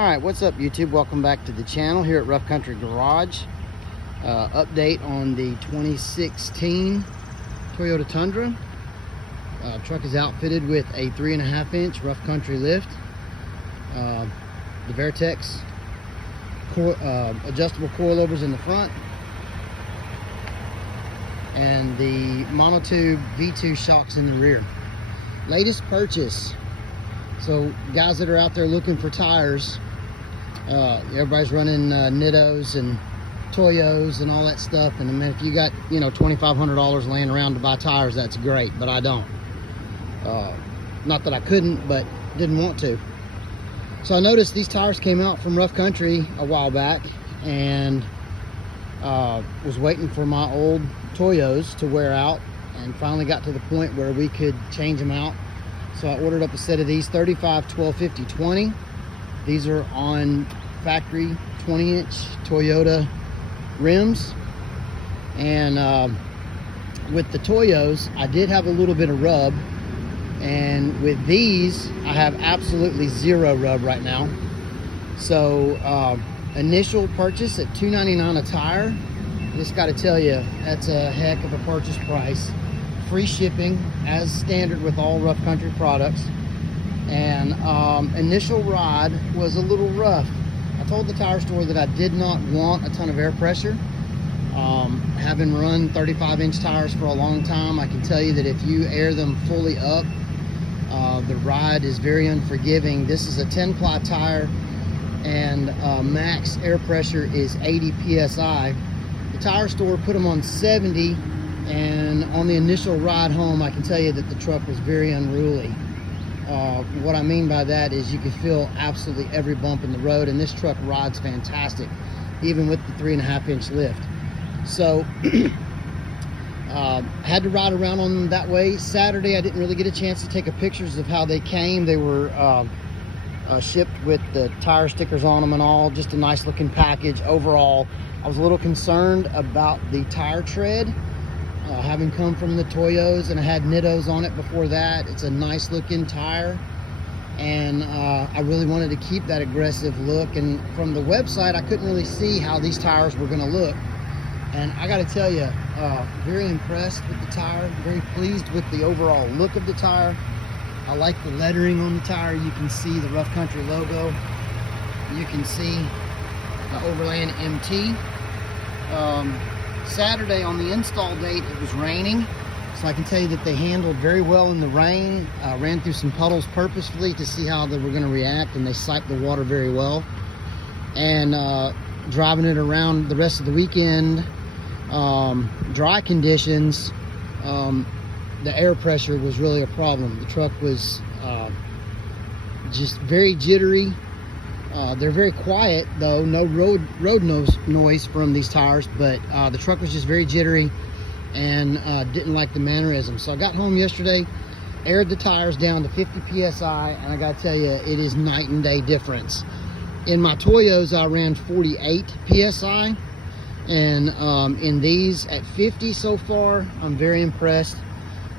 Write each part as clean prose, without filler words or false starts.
Alright, what's up YouTube? Welcome back to the channel here at Rough Country Garage. Update on the 2016 Toyota Tundra. Truck is outfitted with a 3.5-inch Rough Country lift. The vertex adjustable coilovers in the front. And the monotube V2 shocks in the rear. Latest purchase. So guys that are out there looking for tires, everybody's running Nittos and Toyos and all that stuff, and I mean, if you got $2,500 laying around to buy tires, that's great, but I don't. Not that I couldn't, but didn't want to. So I noticed these tires came out from Rough Country a while back, and was waiting for my old Toyos to wear out, and finally got to the point where we could change them out. So I ordered up a set of these 35x12.50x20. These are on factory 20-inch Toyota rims. And with the Toyos, I did have a little bit of rub. And with these, I have absolutely zero rub right now. So initial purchase at $2.99 a tire. Just got to tell you, that's a heck of a purchase price. Free shipping as standard with all Rough Country products. And initial ride was a little rough. I told the tire store that I did not want a ton of air pressure. Having run 35-inch tires for a long time, I can tell you that if you air them fully up, the ride is very unforgiving. This is a 10-ply tire, and max air pressure is 80 psi. The tire store put them on 70. And on the initial ride home, I can tell you that the truck was very unruly. What I mean by that is you could feel absolutely every bump in the road, and this truck rides fantastic, even with the 3.5-inch lift. So, had to ride around on them that way. Saturday, I didn't really get a chance to take pictures of how they came. They were shipped with the tire stickers on them and all. Just a nice looking package. Overall, I was a little concerned about the tire tread. Having come from the Toyos, and I had Nittos on it before that, it's a nice looking tire, and I really wanted to keep that aggressive look. And from the website, I couldn't really see how these tires were going to look, and I got to tell you, very impressed with the tire, very pleased with the overall look of the tire. I like the lettering on the tire. You can see the Rough Country logo. You can see the Overland MT. Saturday on the install date, it was raining, so I can tell you that they handled very well in the rain. Ran through some puddles purposefully to see how they were going to react, and they siphoned the water very well. And driving it around the rest of the weekend, dry conditions, the air pressure was really a problem. The truck was just very jittery. They're very quiet though, no road noise from these tires, but the truck was just very jittery and didn't like the mannerism. So I got home yesterday, aired the tires down to 50 psi, and I gotta tell you, it is night and day difference. In my Toyos, I ran 48 psi, and in these at 50 so far, I'm very impressed.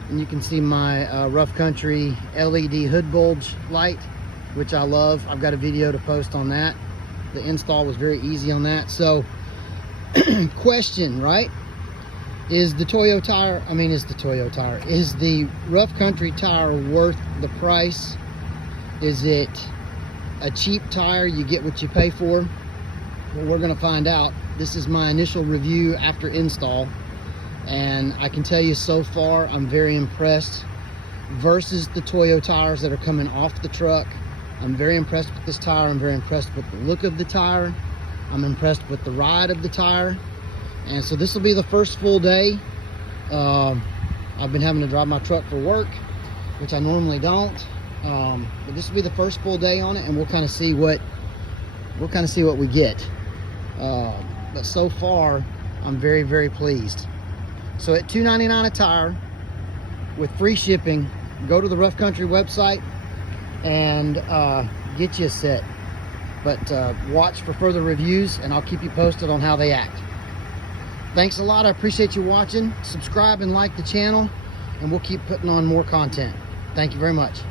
And you can see my Rough Country LED hood bulge light, which I love. I've got a video to post on that. The install was very easy on that. So, question, right? Is the Rough Country tire worth the price? Is it a cheap tire? You get what you pay for? Well, we're gonna find out. This is my initial review after install, and I can tell you so far, I'm very impressed versus the Toyo tires that are coming off the truck. I'm very impressed with this tire. I'm very impressed with the look of the tire. I'm impressed with the ride of the tire. And so this will be the first full day. I've been having to drive my truck for work, which I normally don't. But this will be the first full day on it, and we'll kind of see what we get. But so far, I'm very, very pleased. So at $2.99 a tire with free shipping, go to the Rough Country website and get you a set. But watch for further reviews, and I'll keep you posted on how they act. Thanks a lot. I appreciate you watching. Subscribe and like the channel, and we'll keep putting on more content. Thank you very much.